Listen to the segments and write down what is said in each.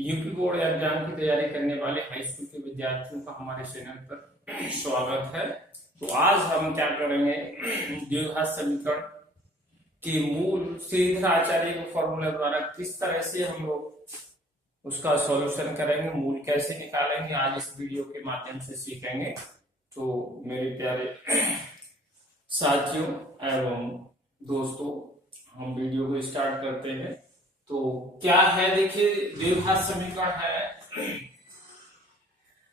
UP board exam की तैयारी करने वाले हाई स्कूल के विद्यार्थियों का हमारे चैनल पर स्वागत है। तो आज हम क्या करेंगे, द्विघात समीकरण के मूल श्रीधर आचार्य के फॉर्मूला द्वारा किस तरह से हम लोग उसका सॉल्यूशन करेंगे, मूल कैसे निकालेंगे, आज इस वीडियो के माध्यम से सीखेंगे। तो मेरे प्यारे साथियों एवं दोस्तों, हम वीडियो को स्टार्ट करते हैं। तो क्या है, देखिए द्विघात समीकरण है,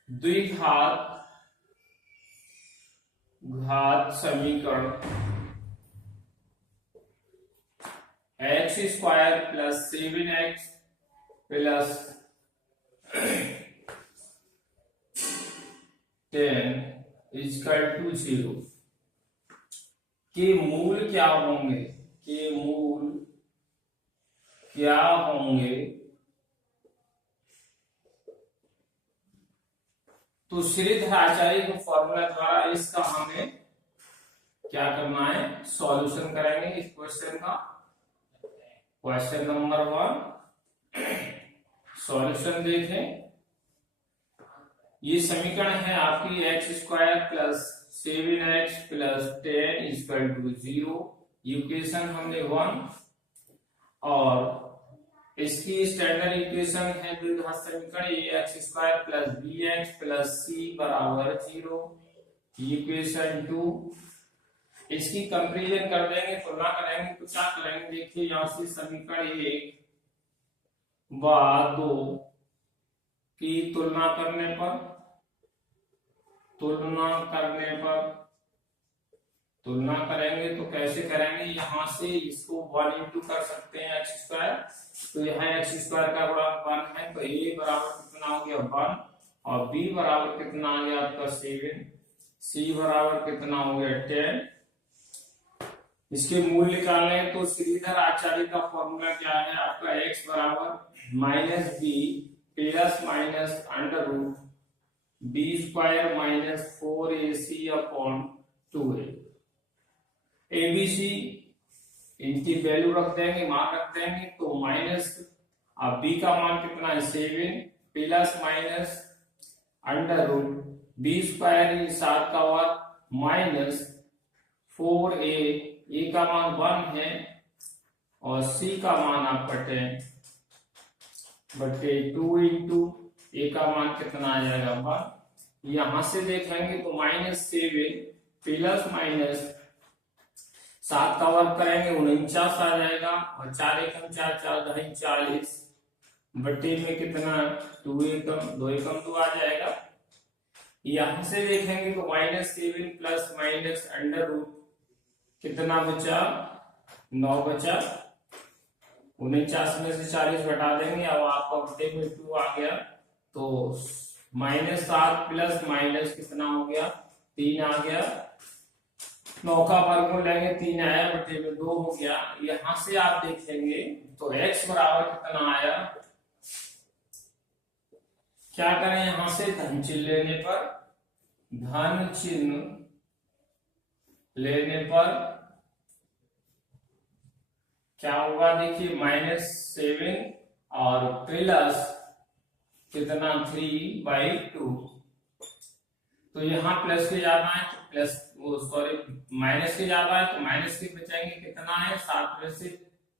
द्विघात समीकरण x square plus 7x plus 10 equal to 0 के मूल क्या होंगे, तो श्रीधर आचार्य के फॉर्मूला द्वारा इसका हमें क्या करना है, सॉल्यूशन करेंगे इस क्वेश्चन का। क्वेश्चन नंबर 1 सॉल्यूशन देखें। ये समीकरण है आपकी x square plus 7x plus 10 equal to 0, equation हमने 1, और इसकी स्टैंडर्ड इक्वेशन है द्विघात समीकरण x square plus bx plus c बराबर 0, इक्वेशन 2। इसकी कंपैरिजन कर देंगे, तुलना करेंगे तो क्या करेंगे, देखिए यहां से समीकरण 1 व 2 की तुलना करेंगे तो कैसे करेंगे, यहां से इसको 1 इंटू कर सकते हैं एक्स स्क्वायर, तो यहाँ एक्स स्क्वायर का गुणा 1 है, तो a बराबर कितना हो गया 1, और b बराबर कितना आ गया आपका 7, c बराबर कितना हो गया 10। इसके मूल निकालने तो श्रीधर आचार्य का फॉर्मूला क्या है आपका, x बराबर minus b plus minus under root b square minus 4ac upon 2a। abc इनकी वैल्यू रख देंगे, मान रख देंगे, तो माइनस, अब b का मान कितना है 7 plus minus under root b square 7 का वर्ग माइनस 4a, a का मान 1 है और c का मान आपका 10 बटे 2 इंटू a का मान कितना आ जाएगा 1। यहां से देखेंगे तो माइनस 7 प्लस माइनस 7 का वर्ग करेंगे 49 आ जाएगा, और 4 एकम 4 4 दही 40 बटे में कितना 2 एकम 2 एकम 2 आ जाएगा। यहां से देखेंगे तो minus 7 plus minus under root कितना बचा 9 बचा, 49 में से 40 घटा देंगे, अब आपका बटे में 2 आ गया, तो माइनस 7 प्लस माइनस कितना हो गया 3 आ गया, 9 का वर्गमूल लेंगे 3 आया, बटे में 2 हो गया। यहां से आप देखेंगे तो x बराबर कितना आया, क्या करें, यहां से धन चिन्ह लेने पर क्या होगा, देखिए माइनस 7 और प्लस कितना 3/2, तो यहाँ प्लस के ज्यादा है तो प्लस, सॉरी माइनस के ज्यादा है तो माइनस के बचाएंगे, कितना है 7 में से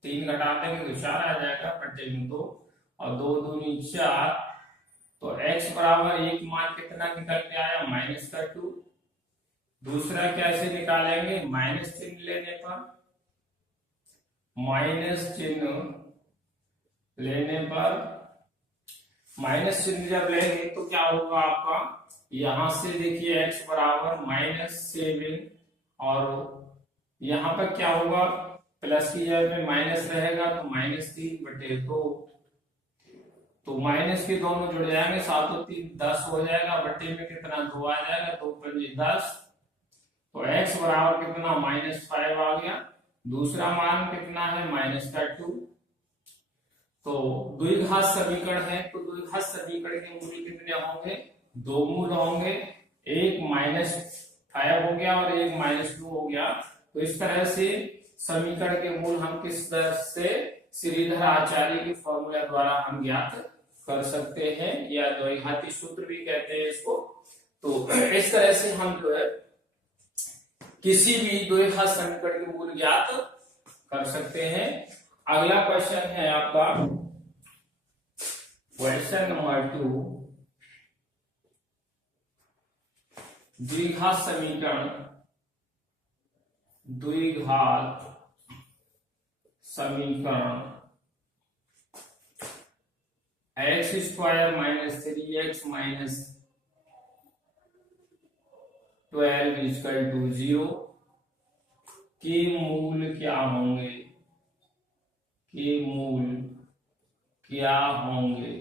3 घटा देंगे तो 4 आ जाएगा, बटे में 2 और 2 दूनी 4, तो x बराबर एक मान कितना निकल के आया -2। दूसरा कैसे निकालेंगे, माइनस चिन्ह लेने पर, माइनस चिन्ह जब लेंगे तो क्या होगा आपका, यहां से देखिए x बराबर -7 और यहां पर क्या होगा, प्लस की जगह में माइनस रहेगा तो -3 बटे 2, तो माइनस के दोनों जुड़ जाएंगे, 7 और 3 10 हो जाएगा, बटे में कितना 2 आ जाएगा, 2 पंजे 10, तो x बराबर कितना -5 आ गया। दूसरा मान कितना है -2। तो द्विघात समीकरण है, तो द्विघात समीकरण के मूल कितने होंगे, 2 मूल होंगे, एक -5 हो गया और एक -2 हो गया। तो इस तरह से समीकरण के मूल हम किस तरह से श्रीधर आचार्य के फॉर्मूला द्वारा हम ज्ञात कर सकते हैं या द्विघाती सूत्र भी कहते हैं इसको। तो इस तरह से हम जो है किसी भी द्विघात समीकरण के मूल ज्ञात कर सकते हैं। अगला क्वेश्चन है आपका क्वेश्चन नंबर 2, द्विघात समीकरण x square minus 3x minus 12 equal to 0 के मूल क्या होंगे, के मूल क्या होंगे।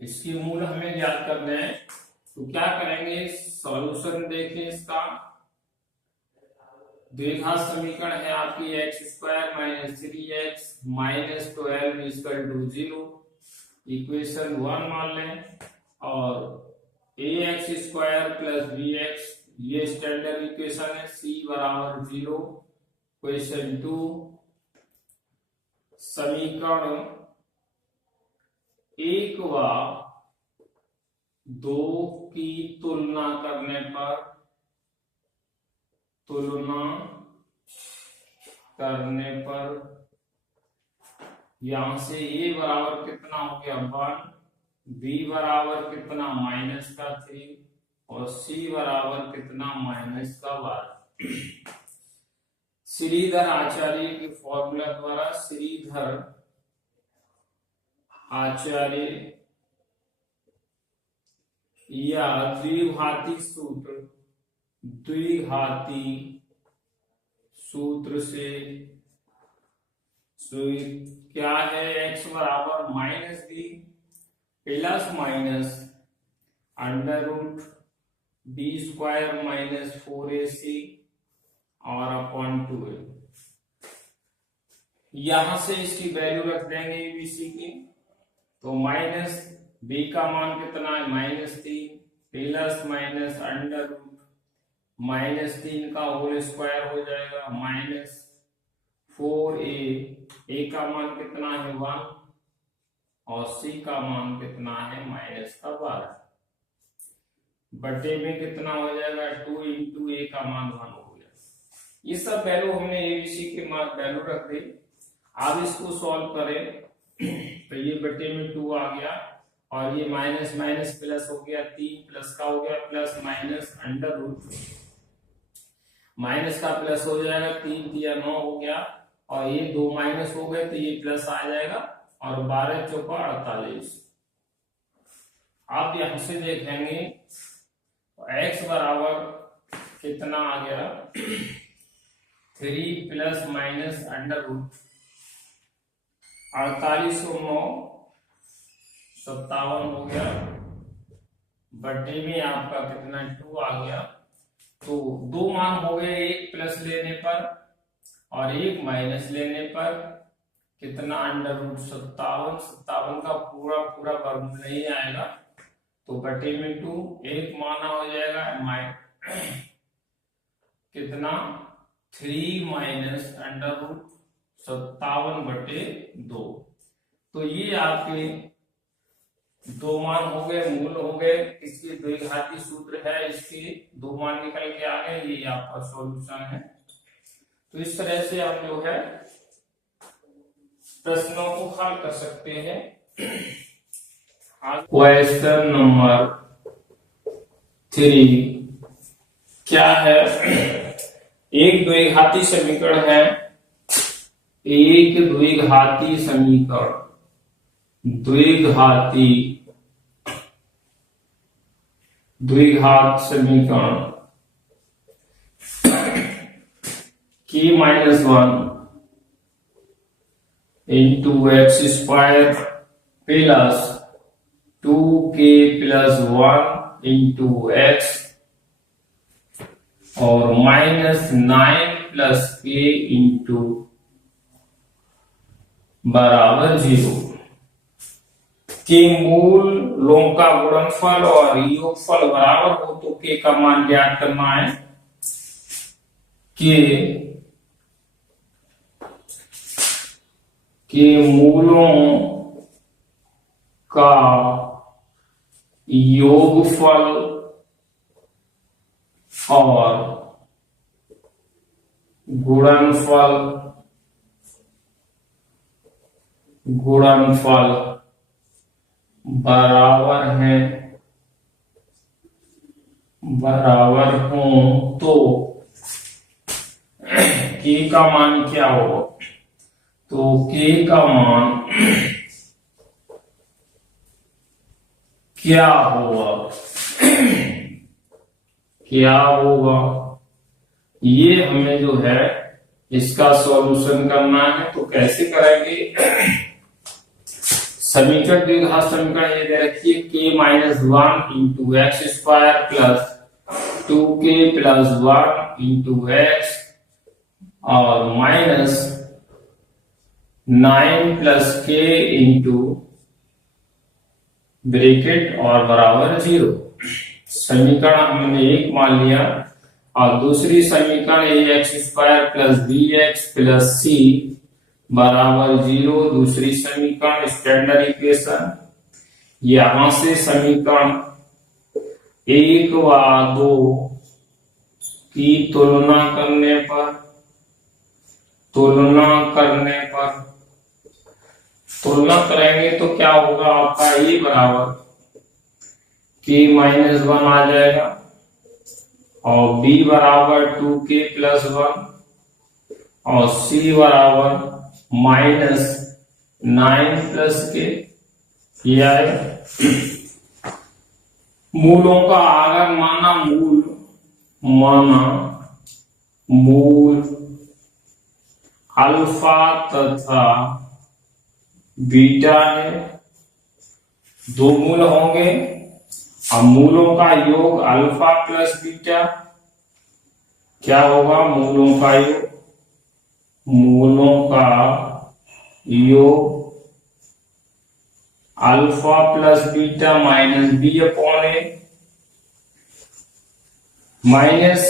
इसके मूल हमें ज्ञात करने हैं, तो क्या करेंगे, सॉल्यूशन देखें इसका। द्विघात समीकरण है आपकी x square minus 3x minus 12 equal to 0, equation 1 मान लें, और ax स्क्वायर प्लस bx ये स्टैंडर्ड इक्वेशन है, c बराबर 0, क्वेश्चन 2, समीकरण 1 व 2 की तुलना करने पर यहां से a बराबर कितना हो गया 1, b बराबर कितना -3 और c बराबर कितना -12। श्रीधर आचार्य के फॉर्मूला द्वारा, श्रीधर आचार्य या द्विघाती सूत्र से क्या है, x बराबर -b plus minus under root b square minus 4ac और अपॉन 2a। यहां से इसकी वैल्यू रख देंगे एबीसी की, तो माइनस b का मान कितना है -3 प्लस माइनस अंडर रूट -3 का होल स्क्वायर हो जाएगा माइनस 4a का मान कितना है 1 और c का मान कितना है -12 बटे में कितना हो जाएगा 2 इंटू a का मान 1 हो गया। ये सब वैल्यू हमने एबीसी के मान वैल्यू रख दी। अब इसको सॉल्व करें तो ये बटे में 2 आ गया और ये माइनस माइनस प्लस हो गया, 3 प्लस का हो गया plus minus under root minus का प्लस हो जाएगा, 3 दिया 9 हो गया और ये 2 माइनस हो गए तो ये प्लस आ जाएगा और 12 चौका 48। आप यहां से देखेंगे x बराबर कितना आ गया 3 प्लस माइनस अंडर रूट 48 और 9 57 हो गया बटे में आपका कितना 2 आ गया। तो 2 मान हो गए, एक प्लस लेने पर और एक माइनस लेने पर कितना अंडर रूट 57 का पूरा वर्गमूल नहीं आएगा तो बटे में 2 एक माना हो जाएगा कितना 3 माइनस अंडर रूट 57 बटे 2। तो ये आपके 2 मान हो गए, मूल हो गए, इसके द्विघाती सूत्र है, इसके 2 मान निकल के आ गए, ये आपका सॉल्यूशन है। तो इस तरह से आप जो है प्रश्नों को हल कर सकते हैं। क्वेश्चन नंबर 3 क्या है, एक द्विघाती समीकरण है, एक द्विघात समीकरण k-1 into x square plus 2k plus 1 into x और -9 प्लस k इंटू बराबर 0 के मूलों का गुणनफल और योगफल बराबर हो तो k का मान ज्ञात करना है। के मूलों का योगफल और गुणनफल बराबर हो तो k का मान क्या होगा? तो k का मान क्या होगा ये हमें जो है इसका सॉल्यूशन करना है। तो कैसे करेंगे? समीकरण द्विघात समीकरण ये दे रखी है k minus 1 into x square plus 2k plus 1 into x और minus 9 plus k into bracket और बराबर 0। समीकरण हमने एक मान लिया और दूसरी समीकरण ax square plus bx plus c बराबर 0 दूसरी समीकरण स्टैंडर्ड इक्वेशन। यहां से समीकरण 1 व 2 की तुलना करेंगे तो क्या होगा? आपका a बराबर k माइनस 1 आ जाएगा और b बराबर 2k प्लस 1 और c बराबर माइनस 9 प्लस k। ये आएगा। मूलों का अगर मूल अल्फा तथा बीटा है। दो मूल होंगे और मूलों का योग अल्फा प्लस बीटा क्या होगा? मूलों का योग alpha plus beta minus B upon A minus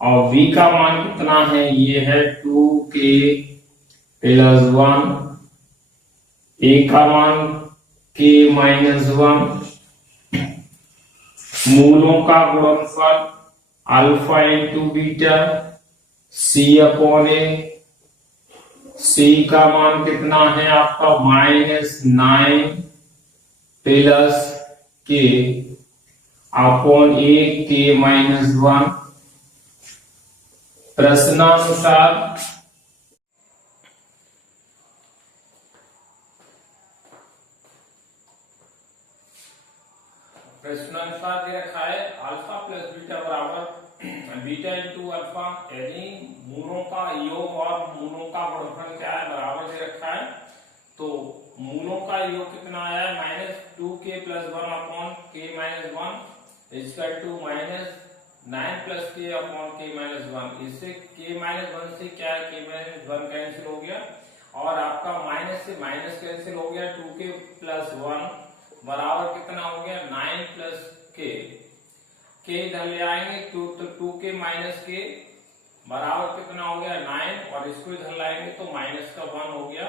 और b का मान कितना है? ये है 2k प्लस 1, a का मान k माइनस 1, मूलों का गुणनफल alpha into beta c upon A, c का मान कितना है आपका? Minus 9 plus k upon A k minus 1। प्रश्नानुसार दे रखा है अल्फा प्लस बीटा बराबर बीटा इंटू अल्फा, यानी मूलों का योग और मूलों का गुणनफल क्या है? बराबर दे रखा है। तो मूलों का योग कितना आया है? Minus 2k plus 1 upon k minus 1 equal to minus 9 plus k upon k minus 1। इससे k माइनस 1 से क्या है? k माइनस 1 कैंसिल हो गया और आपका माइनस से माइनस कैंसिल हो गया। 2k प्लस 1 बराबर कितना हो गया? 9 प्लस k। k इधर ले आएंगे तो 2k माइनस k बराबर कितना हो गया? 9 और इसको इधर लाएंगे तो माइनस का 1 हो गया।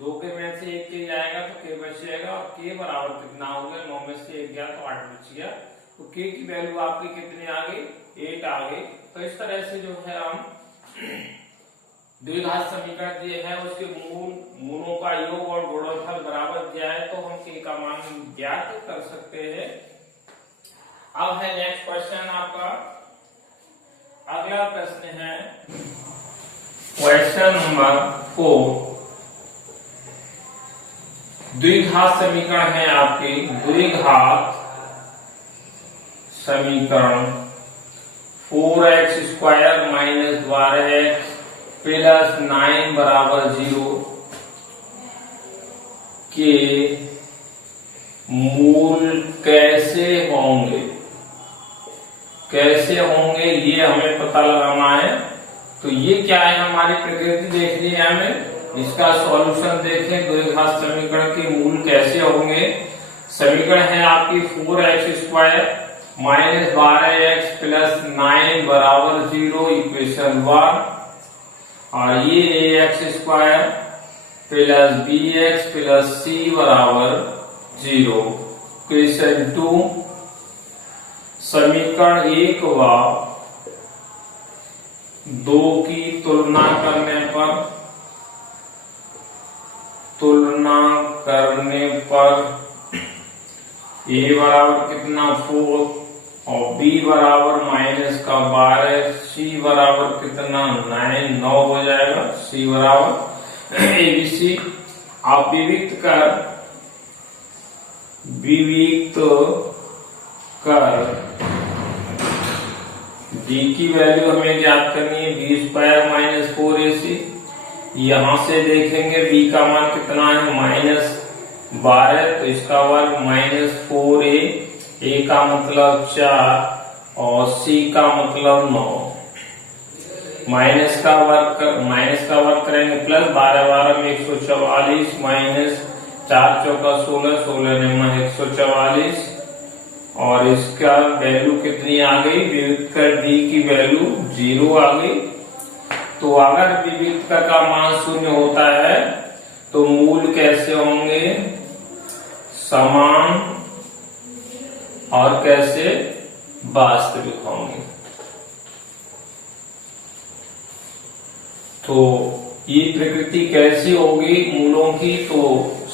2 के में से 1 k जाएगा तो k बच जाएगा और k बराबर कितना हो गया? 9 में से 1 गया तो 8 बच गया। तो k की वैल्यू आपकी कितनी आ गई? 8 आ गई। तो इस तरह से जो है हम द्विघात समीकरण दिए है उसके मूलों का योग और गुणनफल बराबर दिया है तो हम k का मान ज्ञात कर सकते हैं। अब है नेक्स्ट क्वेश्चन आपका। अगला प्रश्न है क्वेश्चन नंबर 4। द्विघात समीकरण है आपकी द्विघात समीकरण 4x square minus 12x plus 9 बराबर 0 के मूल कैसे होंगे ये हमें पता लगाना है। तो ये क्या है? हमारी प्रकृति देख ली है हमें, इसका सॉल्यूशन देखें। द्विघात समीकरण के मूल कैसे होंगे? समीकरण है आपकी 4x square minus 12x plus 9 बराबर 0 इक्वेशन 1 और ये ax square plus bx plus c बराबर 0। क्वेश्चन 2, समीकरण 1 व 2 की तुलना करने पर a बराबर कितना 4 और b बराबर -12, c बराबर कितना 9 हो जाएगा। c बराबर abc। आप विविक्त कर d की वैल्यू हमें ज्ञात करनी है, b स्क्वायर -4ac। यहां से देखेंगे b का मान कितना है -12, तो इसका वर्ग -4a, a का मतलब 4 और c का मतलब 9। माइनस का वर्ग करेंगे प्लस 12 12 में 144 -4 चौका 16 16 में 144 और इसका वैल्यू कितनी आ गई, विविक्त कर d की वैल्यू 0 आ गई। तो अगर विविक्त का मान 0 होता है तो मूल कैसे होंगे, समान और कैसे वास्तविक होंगे। तो ये प्रकृति कैसी होगी मूलों की, तो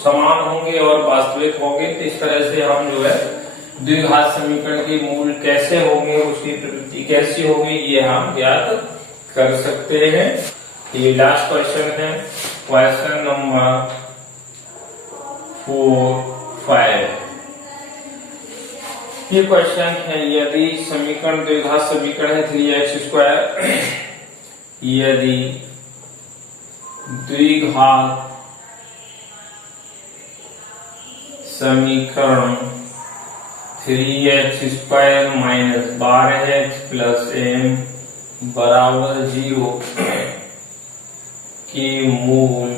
समान होंगे और वास्तविक होंगे। तो इस तरह से हम जो है द्विघात समीकरण के मूल कैसे होंगे, उसकी प्रकृति कैसी होगी, ये हम ज्ञात कर सकते हैं। ये लास्ट क्वेश्चन है, क्वेश्चन नंबर 4-5। ये क्वेश्चन है, यदि समीकरण द्विघात समीकरण है 3x², यदि द्विघात समीकरण 3x² - 12x + m बराबर 0 के मूल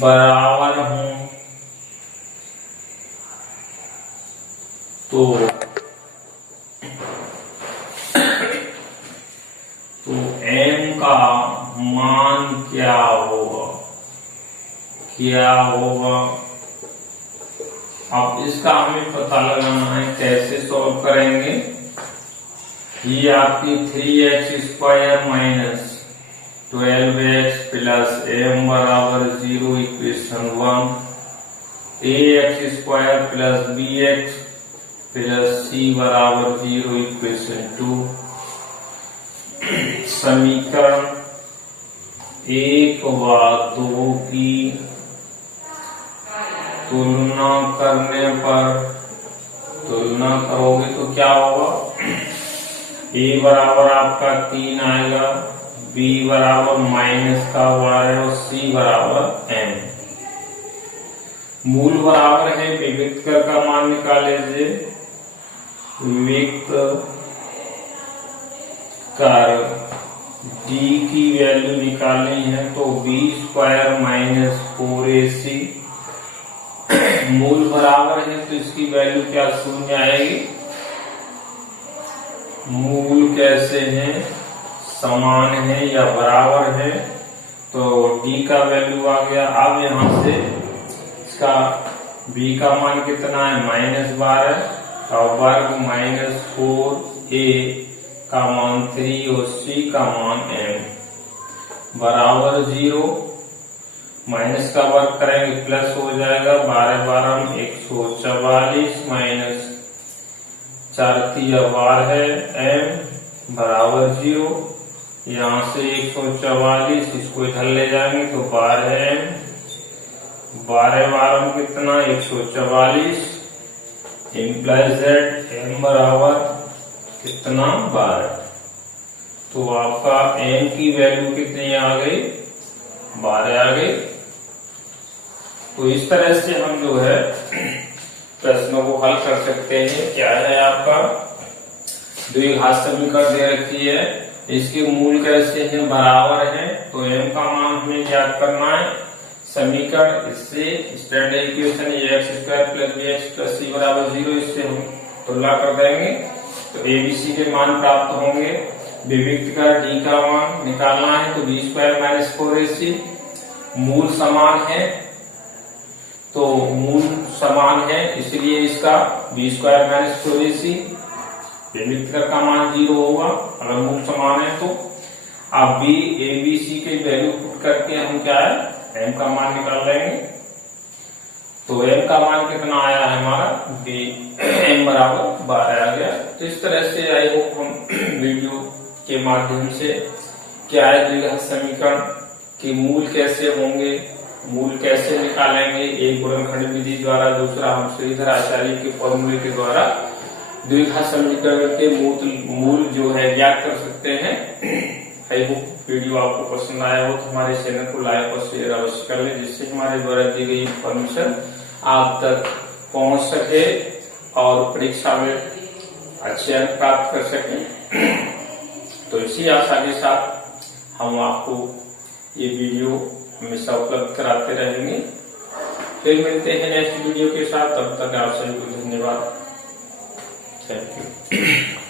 बराबर हों तो m का मान क्या होगा। अब इसका हमें पता लगाना है, कैसे सॉल्व करेंगे। ये आपकी 3x² - 12x + m बराबर 0 इक्वेशन 1, ax² + bx + c बराबर 0 इक्वेशन 2। समीकरण 1 व 2 की तुलना करोगे तो क्या होगा, a बराबर आपका 3 आएगा, b बराबर -12 और c बराबर m। मूल बराबर है, विविक्त कर का मान निकाले थे। विविक्त कर d की वैल्यू निकालनी है तो b² - 4ac। मूल बराबर है तो इसकी वैल्यू क्या 0 आएगी। मूल कैसे हैं, समान है या बराबर है, तो d का वैल्यू आ गया। अब यहां से इसका b का मान कितना है -12 और वर्ग -4a का मान 3 और c का मान m बराबर 0। माइनस का वर्ग करेंगे प्लस हो जाएगा, 12 12 में 144 -4 12 है, m बराबर 0। यहाँ से 144 इसको इधर ले जाएंगे तो 12 है, 12 12 में कितना 144 इम्प्लाइज दैट m बराबर कितना 12। तो आपका m की वैल्यू कितनी आ गई, 12 आ गई। तो इस तरह से हम जो है प्रश्नों को हल कर सकते हैं। क्या है आपका द्विघात समीकरण दे रखी है, इसके मूल कैसे हैं, बराबर है, तो m का मान हमें ज्ञात करना है। समीकरण इससे standard equation x² + bx + c बराबर 0, इससे हम तुलना कर देंगे तो abc के मान प्राप्त होंगे। विविक्त का d का मान निकालना है तो b² - 4ac। मूल समान है तो मूल समान है, इसलिए इसका B square minus 4ac limit का मान 0 होगा अगर मूल समान है तो। अब बी ए बी सी के वैल्यू पुट करके हम क्या है एम का मान निकाल लेंगे। तो एम का मान कितना आया है हमारा बी एम बराबर 12 आ गया। तो इस तरह से आई होप हम वीडियो के माध्यम से क्या है द्विघात समीकरण के मूल कैसे होंगे, मूल कैसे निकालेंगे, एक गुणनखंड विधि द्वारा, दूसरा हम श्रीधर आचार्य के फॉर्मूले के द्वारा द्विघात समीकरण के मूल जो है ज्ञात कर सकते हैं। आई होप वीडियो आपको पसंद आया हो तो हमारे चैनल को लाइक और शेयर अवश्य कर लें, जिससे हमारे द्वारा दी गई इन्फॉर्मेशन आप तक पहुंच सके और परीक्षा में अच्छे अंक प्राप्त कर सके। तो इसी आशा के साथ हम आपको ये वीडियो हमेशा उपलब्ध कराते रहेंगे। फिर मिलते हैं नेक्स्ट वीडियो के साथ, तब तक आप सभी को धन्यवाद। Thank you.